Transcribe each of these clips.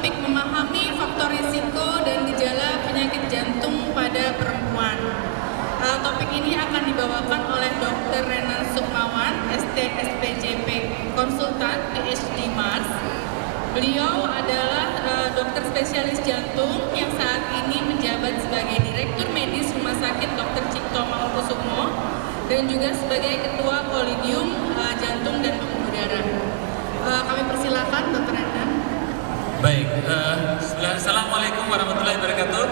topik memahami faktor risiko dan gejala penyakit jantung pada perempuan. Topik ini akan dibawakan oleh Dr. Renan Sukmawan, ST-SPJP Konsultan PhD Mars. Beliau adalah dokter spesialis jantung yang saat ini menjabat sebagai Direktur Medis Rumah Sakit Dr. Cipto Mangunkusumo dan juga sebagai Ketua Kolegium Jantung dan Pembuluh Darah. Kami persilakan Dr. Renan. Baik, Assalamualaikum warahmatullahi wabarakatuh.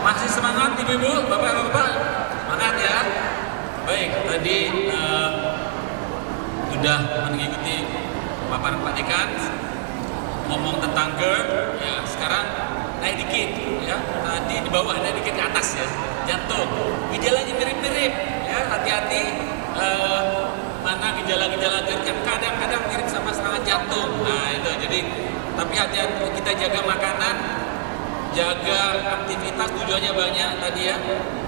Masih semangat Ibu-ibu, Bapak-bapak? Semangat ya. Baik, tadi sudah mengikuti paparan Pak Dekan ngomong tentang GERD, ya sekarang naik dikit ya. Tadi di bawah naik dikit ke atas ya. Jantung. Gejalanya mirip-mirip ya, hati-hati mana gejala-gejala GERD yang kadang-kadang mirip sama serangan jantung. Nah, itu jadi tapi hati-hati kita jaga makanan, jaga aktivitas, tujuannya banyak tadi ya,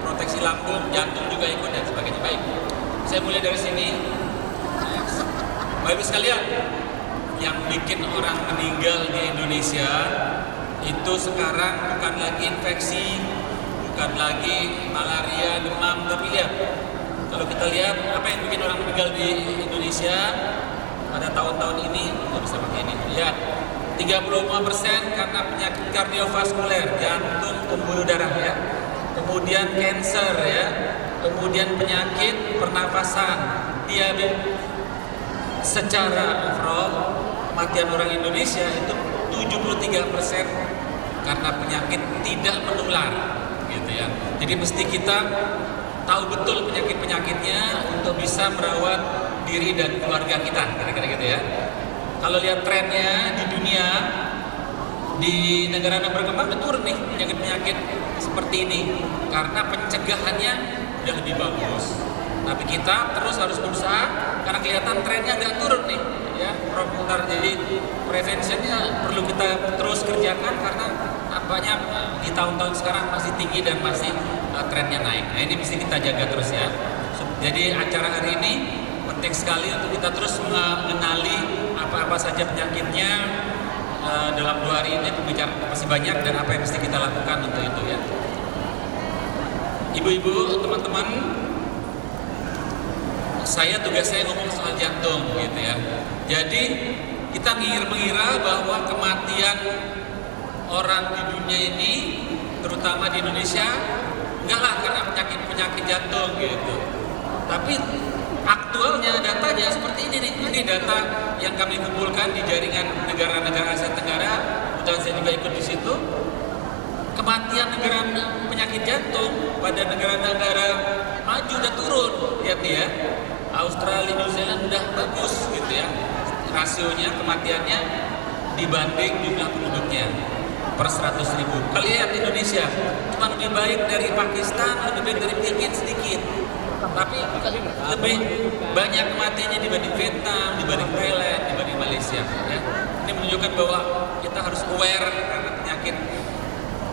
proteksi lambung, jantung juga ikut dan sebagainya. Baik, saya mulai dari sini. Bapak Ibu sekalian, yang bikin orang meninggal di Indonesia itu sekarang bukan lagi infeksi, bukan lagi malaria, demam, tapi lihat, kalau kita lihat apa yang bikin orang meninggal di Indonesia pada tahun-tahun ini, nggak bisa pakai ini, lihat. 35% karena penyakit kardiovaskuler, jantung, pembuluh darah ya. Kemudian cancer ya. Kemudian penyakit pernafasan, diabetes. Secara overall, kematian orang Indonesia itu 73% karena penyakit tidak menular gitu ya. Jadi mesti kita tahu betul penyakit-penyakitnya untuk bisa merawat diri dan keluarga kita, kira-kira gitu ya. Kalau lihat trennya di dunia, di negara-negara berkembang udah turun nih penyakit-penyakit seperti ini karena pencegahannya udah lebih bagus. Tapi kita terus harus berusaha karena kelihatan trennya nggak turun nih, ya promotor. Jadi preventionnya perlu kita terus kerjakan karena nampaknya di tahun-tahun sekarang masih tinggi dan masih trennya naik. Nah ini mesti kita jaga terus ya. Jadi acara hari ini penting sekali untuk kita terus mengenali apa saja penyakitnya. Dalam 2 hari ini pembicaraan masih banyak dan apa yang mesti kita lakukan untuk itu ya. Ibu-ibu, teman-teman, tugas saya ngomong soal jantung gitu ya. Jadi kita mengira bahwa kematian orang di dunia ini, terutama di Indonesia, enggaklah karena penyakit jantung gitu. Tapi aktualnya datanya seperti ini nih. Ini data yang kami kumpulkan di jaringan negara-negara Asia Tenggara. Kebetulan saya juga ikut di situ. Kematian negara penyakit jantung pada negara-negara maju udah turun, lihat nih ya. Australia, New Zealand udah bagus gitu ya. Rasionya kematiannya dibanding jumlah penduduknya per 100.000. Kalau lihat Indonesia, cuma lebih baik dari Pakistan, lebih baik dari Filipina sedikit. Tapi lebih banyak kematiannya dibanding Vietnam, dibanding Thailand, dibanding Malaysia ya. Ini menunjukkan bahwa kita harus aware karena penyakit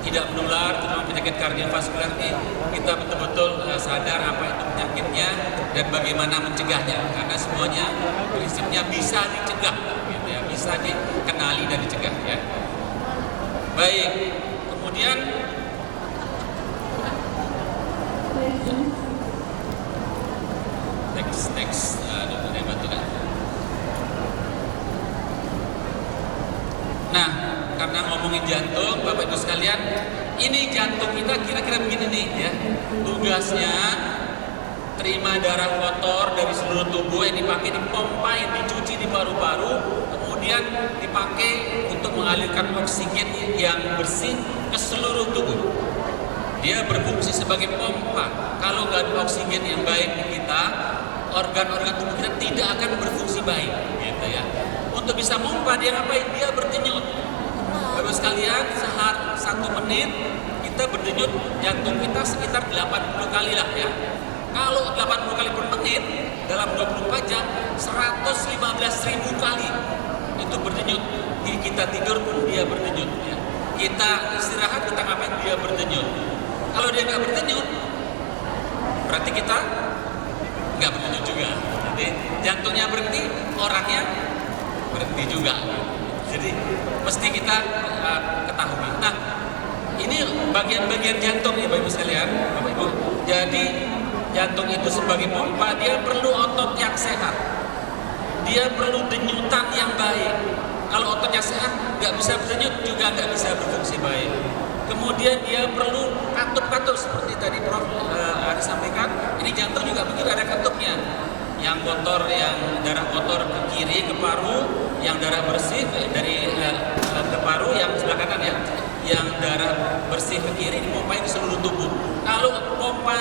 tidak menular, terutama penyakit kardiovaskular ini kita betul-betul sadar apa itu penyakitnya dan bagaimana mencegahnya karena semuanya prinsipnya bisa dicegah gitu ya, bisa dikenali dan dicegah ya. Baik, kemudian next Nah, karena ngomongin jantung, Bapak Ibu sekalian, ini jantung kita kira-kira begini nih ya. Tugasnya terima darah kotor dari seluruh tubuh yang dipakai dipompain, dicuci di paru-paru, kemudian dipakai untuk mengalirkan oksigen yang bersih ke seluruh tubuh. Dia berfungsi sebagai pompa. Kalau nggak ada oksigen yang baik di kita, organ-organ tubuh kita tidak akan berfungsi baik, gitu ya. Untuk bisa pompa dia ngapain? Dia berdenyut. Bapak sekalian, 1 menit kita berdenyut jantung kita sekitar 80 kali lah ya. Kalau 80 kali per menit dalam 24 jam 115.000 kali itu berdenyut. Kita tidur pun dia berdenyut ya. Kita istirahat kita ngapain? Dia berdenyut. Kalau dia nggak berdenyut berarti kita nggak berdenyut juga. Jadi jantungnya berhenti, orangnya berhenti juga. Jadi mesti kita ketahui. Nah, ini bagian-bagian jantung ya Bapak Ibu sekalian, Bapak Ibu. Jadi jantung itu sebagai pompa, dia perlu otot yang sehat. Dia perlu denyutan yang baik. Kalau ototnya sehat, nggak bisa berdenyut juga nggak bisa berfungsi baik. Kemudian dia perlu katup-katup seperti tadi Prof. Ari sampaikan. Ini jantung juga begitu, ada katupnya. Yang kotor, yang darah kotor ke kiri ke paru, yang darah bersih dari ke paru yang sebelah kanan ya. Yang darah bersih ke kiri dipompai ke seluruh tubuh. Kalau pompa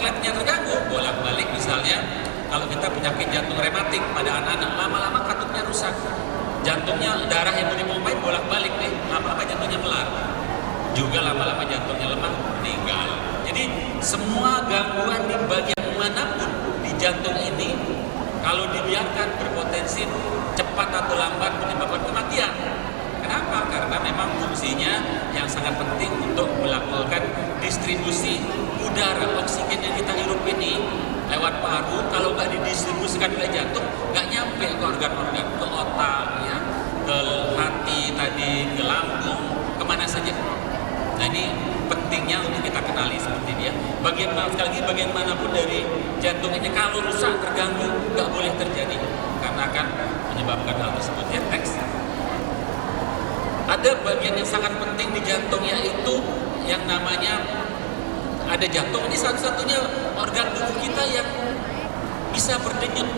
klepnya terganggu, bolak-balik misalnya kalau kita penyakit jantung rematik pada anak-anak, lama-lama katupnya rusak. Jantungnya, darah yang mau dipompai bolak-balik nih, lama-lama jantungnya melar. Juga lama-lama jantungnya lemah, meninggal. Jadi semua gangguan di bagian manapun di jantung ini kalau dibiarkan berpotensi cepat atau lambat menyebabkan kematian. Kenapa? Karena memang fungsinya yang sangat penting untuk melakukan distribusi udara oksigen yang kita hirup ini lewat paru. Kalau nggak didistribusikan ke jantung, nggak nyampe ke organ-organ, ke otak, ya, ke hati tadi, ke lambung, kemana saja. Nah ini pentingnya untuk kita kenali seperti ini ya. Sekali lagi bagaimanapun dari jantung ini kalau rusak terganggu nggak boleh terjadi karena akan menyebabkan hal tersebut ya. Next. Ada bagian yang sangat penting di jantung yaitu yang namanya ada jantung. Ini satu-satunya organ tubuh kita yang bisa berdenyut,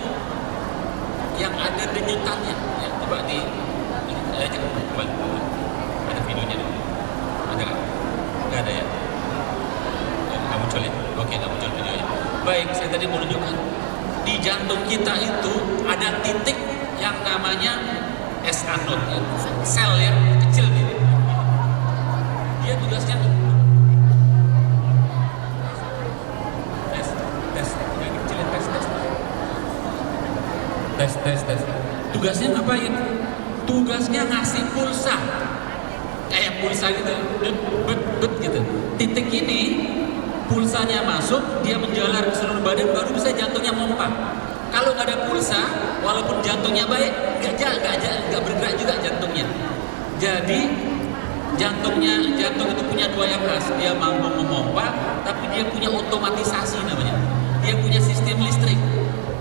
yang ada denyutannya. Ya, coba ada videonya dulu. Ada nggak? Nggak ada ya? Oh, nggak muncul ya? Oke, nggak muncul videonya. Baik, saya tadi mau tunjukkan. Di jantung kita itu ada titik yang namanya S anode, ya. Sel ya, kecil gitu. Dia tugasnya tes. Tugasnya ngapain? Tugasnya ngasih pulsa. Kayak pulsa gitu, bet gitu. Titik ini pulsanya masuk, dia menjalar ke seluruh badan, baru bisa jantungnya mompa. Kalau nggak ada pulsa, walaupun jantungnya baik, nggak bergerak juga jantungnya. Jadi jantung itu punya dua yang khas. Dia mampu memompa, tapi dia punya otomatisasi namanya. Dia punya sistem listrik.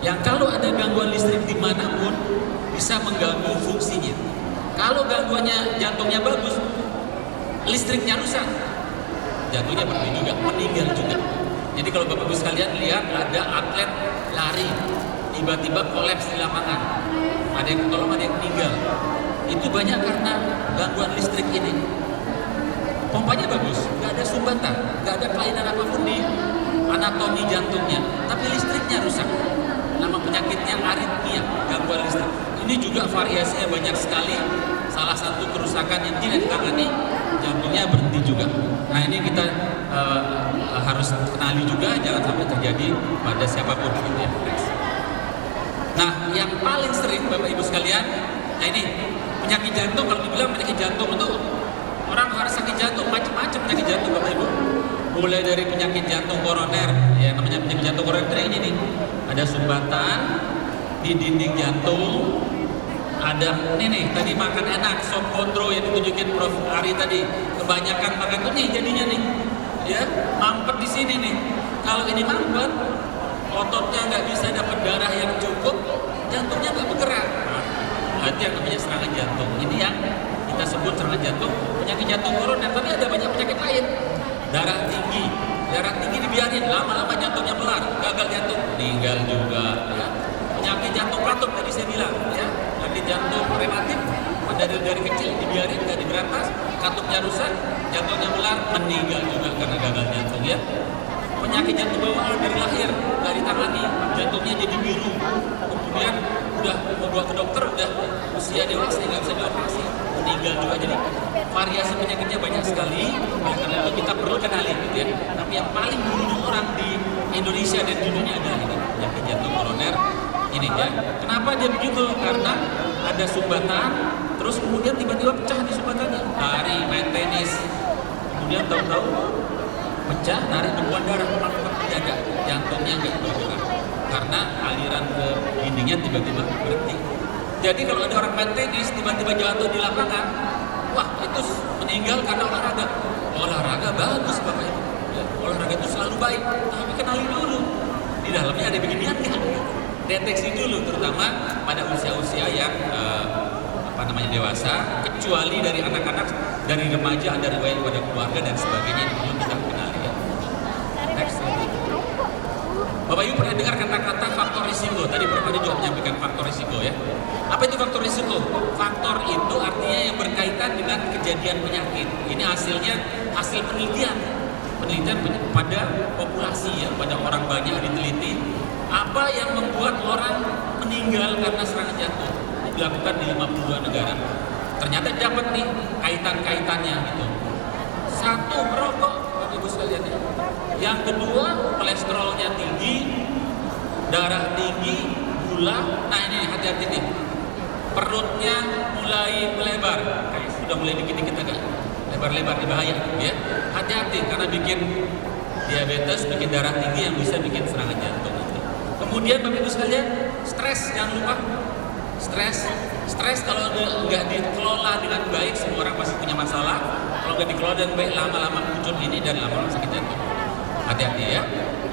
Yang kalau ada gangguan listrik dimanapun bisa mengganggu fungsinya. Kalau gangguannya jantungnya bagus, listriknya rusak, jantungnya pergi juga, meninggal juga. Jadi kalau Bapak Ibu sekalian lihat ada atlet lari, tiba-tiba kolaps di lapangan, ada yang ketolong, ada yang meninggal. Itu banyak karena gangguan listrik ini. Pompanya bagus, nggak ada sumbatan, nggak ada kelainan apapun di anatomi jantungnya, tapi listriknya rusak. Nama penyakitnya aritmia, gangguan listrik. Ini juga variasinya banyak sekali. Salah satu kerusakan yang tidak ditangani, jantungnya berhenti juga. Nah ini kita harus kenali juga, jangan sampai terjadi pada siapapun gitu ya. Nah yang paling sering Bapak Ibu sekalian, nah ini penyakit jantung. Kalau dibilang penyakit jantung itu orang harus sakit jantung, macam-macam penyakit jantung Bapak Ibu. Mulai dari penyakit jantung koroner, ya namanya penyakit jantung koroner ini nih, ada sumbatan di dinding jantung. Ada nih tadi makan enak, sop kondro yang ditunjukin Prof. Ari tadi, kebanyakan makan tuh nih jadinya nih, ya mampet di sini nih. Kalau ini mampet, ototnya nggak bisa dapat darah yang cukup, jantungnya nggak bergerak. Nah, itu yang namanya serangan jantung. Ini yang kita sebut serangan jantung, penyakit jantung koroner. Tapi ada banyak penyakit lain. Darah tinggi dibiarin, lama-lama jantungnya melar, gagal jantung, meninggal juga. Ya. Penyakit jantung katup tadi saya bilang, ya. Penyakit jantung rematik, dari kecil dibiarin, nggak diberantas, katupnya rusak, jantungnya melar, meninggal juga karena gagal jantung, ya. Penyakit jantung bawaan dari lahir, nggak ditangani, jantungnya jadi biru, kemudian udah mau bawa ke dokter, udah usia dewasa nggak bisa dioperasi, meninggal juga. Jadi variasi penyakitnya banyak sekali, oleh karena itu kita perlu kenali gitu ya. Tapi yang paling membunuh orang di Indonesia dan di dunia adalah ini, penyakit jantung koroner ini ya. Kenapa dia begitu? Karena ada sumbatan, terus kemudian tiba-tiba pecah di sumbatannya. Lari, main tenis, kemudian tahu-tahu pecah, narik tumpuan darah, dada, jantungnya nggak bergerak karena aliran ke dindingnya tiba-tiba berhenti. Jadi kalau ada orang main tenis tiba-tiba jatuh di lapangan, wah itu meninggal karena olahraga. Olahraga bagus Bapak Ibu. Ya, olahraga itu selalu baik, tapi kenali dulu di dalamnya ada beginian nggak? Deteksi dulu, terutama pada usia-usia yang dewasa, kecuali dari anak-anak, dari remaja, dari pada keluarga dan sebagainya, itu perlu kita kenali ya. Next. Bapak Ibu pernah dengar kata-kata faktor risiko? Tadi Bapak juga menyampaikan faktor risiko ya. Apa itu faktor risiko? Faktor itu artinya yang berkaitan dengan kejadian penyakit. Ini hasil penelitian pada populasi ya, pada orang banyak diteliti. Apa yang membuat orang meninggal karena serangan jantung? Dilakukan di 52 negara. Ternyata dapat nih kaitan-kaitannya gitu. Satu, merokok, Bapak Ibu sekalian ya. Yang kedua, kolesterolnya tinggi, darah tinggi, gula. Nah ini hati-hati nih. Perutnya mulai melebar, kayak sudah mulai dikit-dikit agak lebar-lebar, bahaya ya. Hati-hati karena bikin diabetes, bikin darah tinggi yang bisa bikin serangan jantung. Kemudian Bapak Ibu sekalian, stres, jangan lupa. Stres kalau nggak dikelola dengan baik, semua orang pasti punya masalah. Kalau nggak dikelola dengan baik, lama-lama muncul ini dan lama-lama sakit jantung. Hati-hati ya.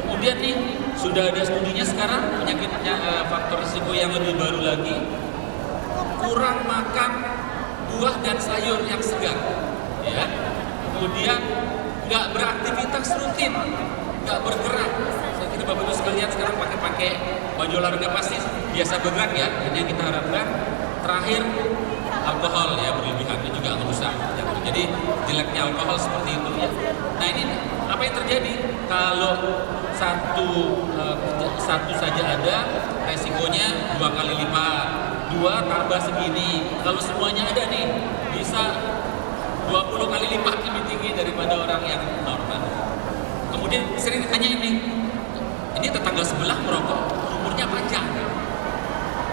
Kemudian nih, sudah ada studinya sekarang penyakitnya, faktor risiko yang lebih baru lagi, kurang makan buah dan sayur yang segar, ya. Kemudian nggak beraktivitas rutin, nggak bergerak. Saya kira Bapak Ibu sekalian sekarang pakai baju olahraga pasti biasa bergerak ya. Ini yang kita harapkan. Terakhir, alkohol ya berlebihan ini juga merusak jantung. Jadi jeleknya alkohol seperti itu ya. Nah ini apa yang terjadi kalau satu saja ada, resikonya 2 kali lipat. 2 tambah segini. Kalau semuanya ada nih, bisa 20 kali lipat lebih tinggi daripada orang yang normal. Kemudian sering ditanya ini tetangga sebelah merokok, umurnya panjang.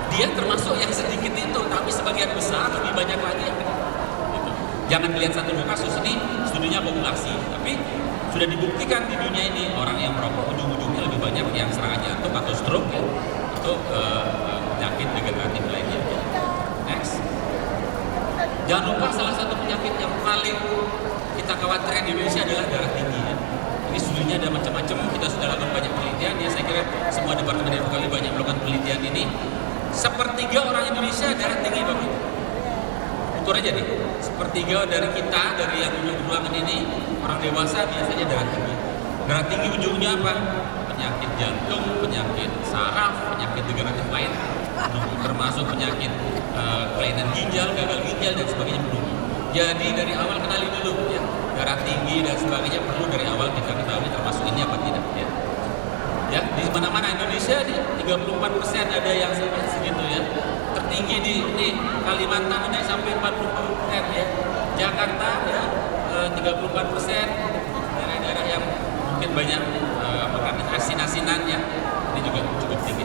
Dia termasuk yang sedikit itu, tapi sebagian besar lebih banyak lagi yang gitu. Jangan lihat satu dua kasus, ini studinya populasi, tapi sudah dibuktikan di dunia ini orang yang merokok ujung-ujungnya lebih banyak yang serangan jantung atau stroke ya, atau penyakit degeneratif lainnya. Next. Jangan lupa salah satu penyakit yang paling kita khawatirkan di Indonesia adalah darah tinggi ya. Ini studinya ada macam-macam, kita sudah lakukan banyak penelitian ya, saya kira semua departemen kali banyak melakukan penelitian ini. 1/3 orang Indonesia darah tinggi Bapak Ibu. Ukur aja nih, 1/3 dari kita, dari yang duduk di ruangan ini, orang dewasa biasanya darah tinggi. Darah tinggi ujungnya apa? Penyakit jantung, penyakit saraf, penyakit degeneratif lain, termasuk penyakit kelainan ginjal, gagal ginjal dan sebagainya belum. Jadi dari awal kenali dulu ya, darah tinggi dan sebagainya perlu dari awal kita ketahui termasuk ini apa tidak ya. Ya, di mana-mana Indonesia di 34% ada yang sampai segitu ya. Tertinggi di Kalimantan ada sampai 40% ya. Jakarta ya 34%. Daerah-daerah yang mungkin banyak karena asin-asinan ya. Ini juga cukup tinggi.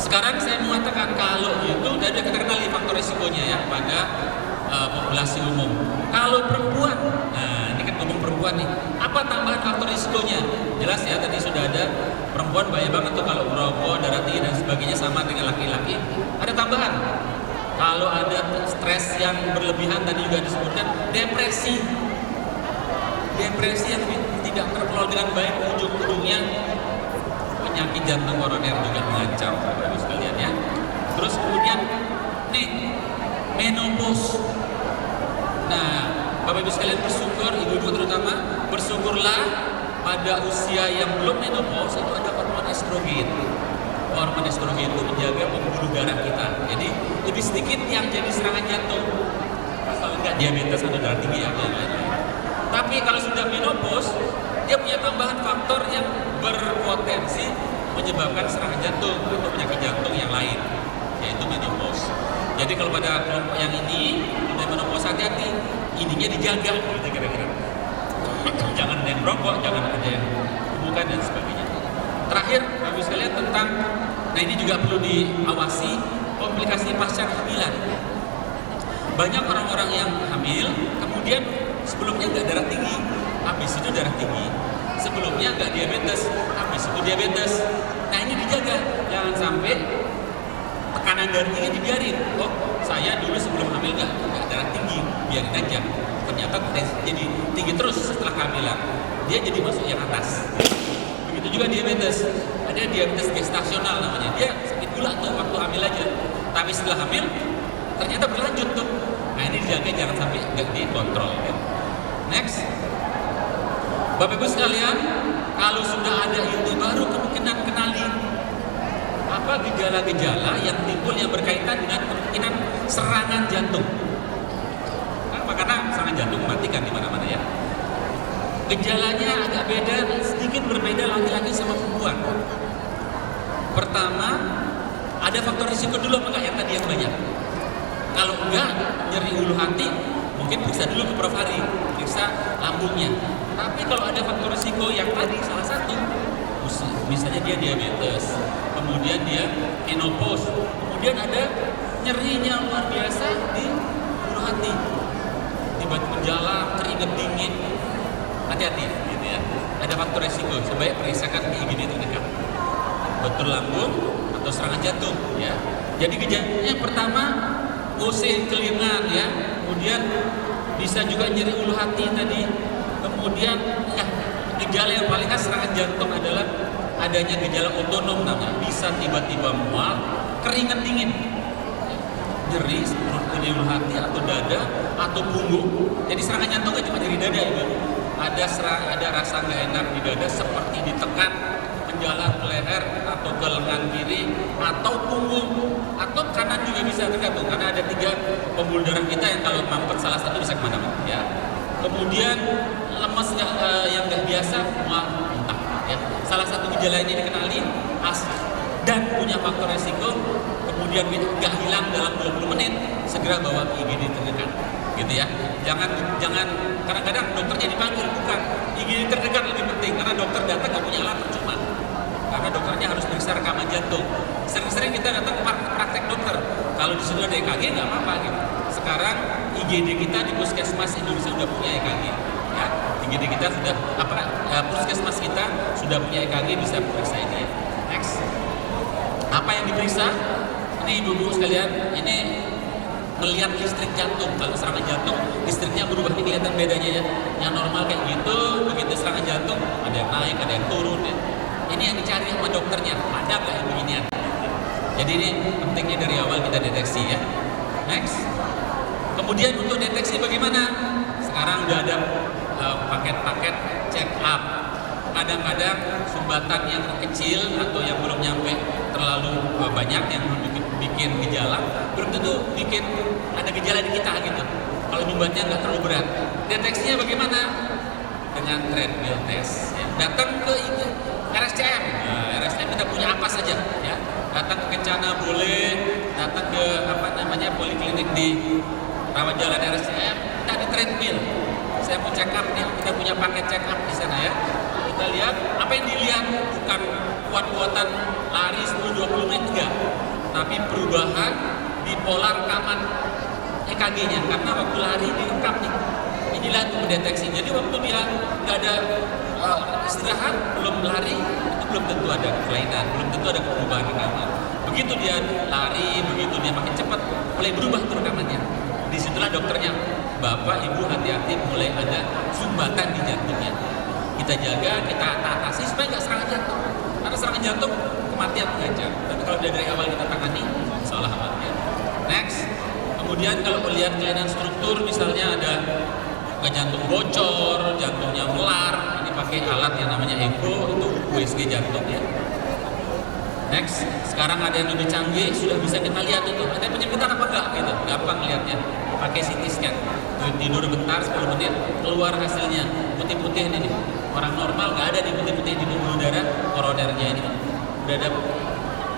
Sekarang saya mengatakan kalau itu udah kita kenali faktor risikonya ya pada populasi umum. Kalau perempuan, nah ini kan ngomong perempuan nih, apa tambahan faktor risikonya? Jelas ya, tadi sudah ada perempuan banyak banget tuh kalau merokok, darah tinggi dan sebagainya sama dengan laki-laki. Ada tambahan. Kalau ada stres yang berlebihan tadi juga disebutkan depresi yang tidak terkelola dengan baik, ujung-ujungnya penyakit jantung koroner juga mengancam Bapak Ibu sekalian ya. Terus kemudian nih menopause. Nah, Bapak Ibu sekalian bersyukur, ibu-ibu terutama, bersyukurlah pada usia yang belum menopause itu ada hormon estrogen. Hormon estrogen itu menjaga pembuluh darah kita. Jadi lebih sedikit yang jadi serangan jantung. Kalau enggak diabetes atau darah tinggi ya, tapi kalau sudah menopause, dia punya tambahan faktor yang berpotensi menyebabkan serangan jantung atau penyakit jantung yang lain, yaitu menopause. Jadi kalau pada kelompok yang ini udah menopause, hati-hati, ininya dijaga gitu kira-kira. Jangan ada yang merokok, jangan ada yang bukan dan sebagainya. Terakhir, Bapak sekalian tentang, nah ini juga perlu diawasi komplikasi pasca kehamilan. Banyak orang-orang yang hamil, kemudian sebelumnya nggak darah tinggi, habis itu darah tinggi. Sebelumnya nggak diabetes, habis itu diabetes. Nah ini dijaga, jangan sampai tekanan darah tinggi dibiarin. Oh, saya dulu sebelum hamil nggak darah tinggi, biarin aja. Ternyata jadi tinggi terus setelah kehamilan. Dia jadi masuk yang atas. Begitu juga diabetes. Ada diabetes gestasional namanya. Dia sakit gula tuh waktu hamil aja. Tapi setelah hamil ternyata berlanjut tuh. Nah ini dijaga jangan sampai nggak dikontrol. Ya. Next. Bapak Ibu sekalian, kalau sudah ada itu baru kemungkinan kenali apa gejala-gejala yang timbul yang berkaitan dengan kemungkinan serangan jantung. Kenapa? Karena serangan jantung mematikan di mana-mana ya. Gejalanya agak beda, sedikit berbeda laki-laki sama perempuan. Pertama, ada faktor risiko dulu apa enggak yang tadi yang banyak? Kalau enggak, nyeri ulu hati, mungkin periksa dulu ke Prof. Hari, periksa lambungnya. Tapi kalau ada faktor risiko yang tadi salah satu, misalnya dia diabetes, kemudian dia menopause, kemudian ada nyerinya luar biasa di ulu hati, tiba-tiba jalan, keringat dingin, hati-hati, gitu ya. Ada faktor risiko, sebaik periksakan di IGD terdekat, betul lambung atau serangan jantung, ya. Jadi gejala yang pertama, pusing, kelingan, ya. Kemudian bisa juga nyeri ulu hati tadi. Kemudian ya, gejala yang paling khas serangan jantung adalah adanya gejala otonom namanya. Bisa tiba-tiba mual, keringat dingin, nyeri di ulu hati atau dada atau punggung. Jadi serangan jantung gak cuma nyeri dada itu. Ada rasa nggak enak di dada seperti ditekan menjalar ke leher atau ke lengan kiri atau punggung atau kanan juga bisa tergantung karena ada 3 pembuluh darah kita yang kalau mampet salah satu bisa kemana-mana ya. Kemudian lemas yang nggak biasa mual muntah ya. Salah satu gejala ini dikenali dan punya faktor resiko kemudian nggak hilang dalam 20 menit segera bawa ke IGD terdekat gitu ya. Jangan kadang-kadang dokternya dipanggil bukan IGD terdekat lebih penting karena dokter datang nggak punya alat percuma karena dokternya harus periksa rekaman jantung. Sering-sering kita datang ke praktek dokter kalau di situ ada EKG nggak apa-apa gitu. Sekarang IGD kita di puskesmas Indonesia sudah punya EKG ya. IGD kita sudah puskesmas kita sudah punya EKG bisa periksa ini ya. Next. Apa yang diperiksa? Ini ibu-ibu sekalian, ini melihat listrik jantung. Kalau serangan jantung, listriknya berubah. Ini kelihatan bedanya ya. Yang normal kayak gitu, begitu serangan jantung, ada yang naik, ada yang turun ya. Ini yang dicari sama dokternya, ada nggak yang beginian? Jadi ini pentingnya dari awal kita deteksi ya. Next. Kemudian untuk deteksi bagaimana? Sekarang udah ada paket-paket check up. Kadang-kadang sumbatan yang kecil atau yang belum nyampe terlalu banyak yang bikin gejala, belum tentu bikin ada gejala di kita gitu. Kalau nyumbatnya nggak terlalu berat, deteksinya bagaimana? Dengan treadmill test. Ya. Datang ke itu RSCM. Nah, RSCM kita punya apa saja, ya. Datang ke Kencana boleh, datang ke poliklinik di rawat jalan RSCM, kita di treadmill. Saya mau check up nih, kita punya paket check up di sana ya. Kita lihat apa yang dilihat bukan kuat-kuatan lari 10-20 menit enggak, tapi perubahan di pola rekaman EKG-nya karena waktu lari direkam nih. Inilah untuk mendeteksi. Jadi waktu dia nggak ada istirahat, belum lari, itu belum tentu ada kelainan, belum tentu ada perubahan rekaman. Begitu dia lari, begitu dia makin cepat, mulai berubah tuh rekamannya. Disitulah dokternya, Bapak, Ibu hati-hati mulai ada sumbatan di jantungnya. Kita jaga, kita atasi supaya nggak serangan jantung. Karena serangan jantung kematian mengancam. Tapi kalau dari awal kita tangani, salah aman ya. Next. Kemudian kalau melihat kelainan struktur, misalnya ada jantung bocor, jantungnya melar, ini pakai alat yang namanya echo untuk USG jantung ya. Next, sekarang ada yang lebih canggih, sudah bisa kita lihat itu ada penyempitan apa enggak gitu, gampang lihatnya. Pakai CT scan, tidur bentar 10 menit, keluar hasilnya putih-putih ini nih. Orang normal nggak ada di putih-putih di pembuluh darah koronernya ini, udah ada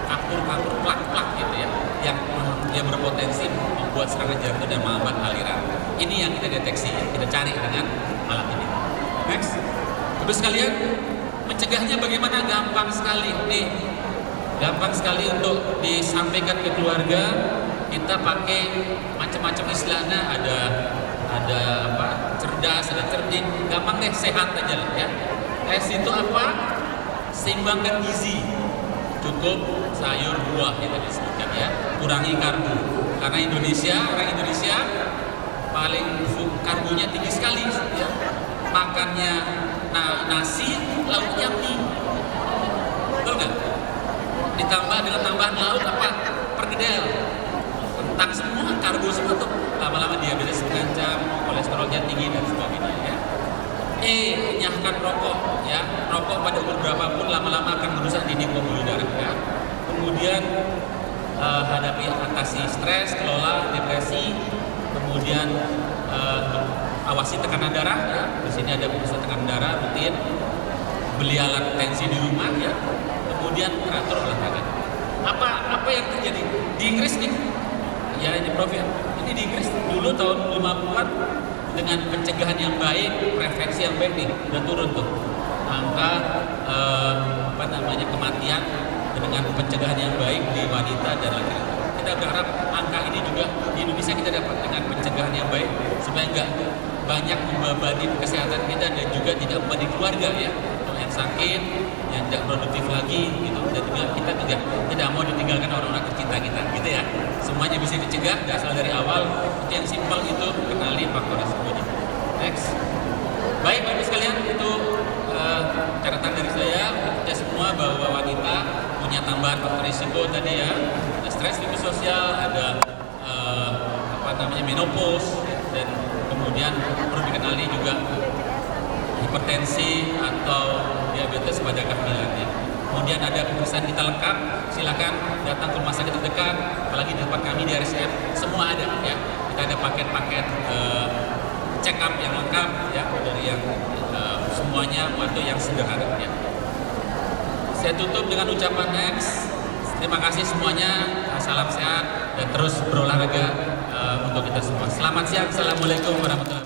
kapur-kapur plak-plak gitu ya, yang dia berpotensi membuat serangan jantung dan menghambat aliran. Ini yang kita deteksi, kita cari dengan alat ini. Next, terus sekalian mencegahnya bagaimana? Gampang sekali nih. Gampang sekali untuk disampaikan ke keluarga. Kita pakai macam-macam istilahnya, ada apa? Cerdas, ada cerdik. Gampang deh, sehat aja lah ya. Tes itu apa? Seimbangkan gizi. Cukup sayur, buah yang tadi disebutkan ya. Kurangi karbo. Karena orang Indonesia paling karbonya tinggi sekali ya. Makannya nasi, lauknya mie. Betul nggak? Ditambah dengan tambahan lauk apa? Perkedel. Kentang semua, karbo semua tuh. Lama-lama diabetes mengancam, kolesterolnya tinggi dan sebagainya ya. Nyahkan rokok ya. Rokok pada umur berapapun lama-lama akan merusak dinding pembuluh darah ya. Kemudian atasi stres, kelola depresi, kemudian awasi tekanan darah ya. Di sini ada pemirsa tekanan darah rutin, beli alat tensi di rumah ya. Kemudian teratur olahraga. Apa yang terjadi di Inggris nih? Ya ini Prof ya. Ini di Inggris dulu tahun 50-an dengan pencegahan yang baik, prevensi yang baik nih, udah turun tuh angka kematian dengan pencegahan yang baik di wanita dan laki-laki. Kita berharap angka ini juga di Indonesia kita dapat dengan pencegahan yang baik supaya nggak banyak membebani kesehatan kita dan juga tidak membebani keluarga ya. Kalau yang sakit, yang tidak produktif lagi gitu, dan juga kita tidak mau ditinggalkan orang-orang tercinta kita gitu ya. Semuanya bisa dicegah asal dari awal. Itu yang simpel itu, kenali faktor risikonya. Next. Baik Bapak sekalian, itu catatan dari saya untuk kita semua bahwa wanita punya tambahan faktor risiko tadi ya. Ada stres psikososial, ada menopause dan kemudian perlu dikenali juga hipertensi atau diabetes pada kehamilan ya. Kemudian ada pemeriksaan kita lengkap, silakan datang ke rumah sakit terdekat, apalagi di tempat kami di RSM, semua ada ya. Kita ada paket-paket check up yang lengkap ya, dari yang semuanya atau yang sederhana ya. Saya tutup dengan ucapan next. Terima kasih semuanya, salam sehat dan terus berolahraga untuk kita semua. Selamat siang, assalamualaikum warahmatullahi wabarakatuh.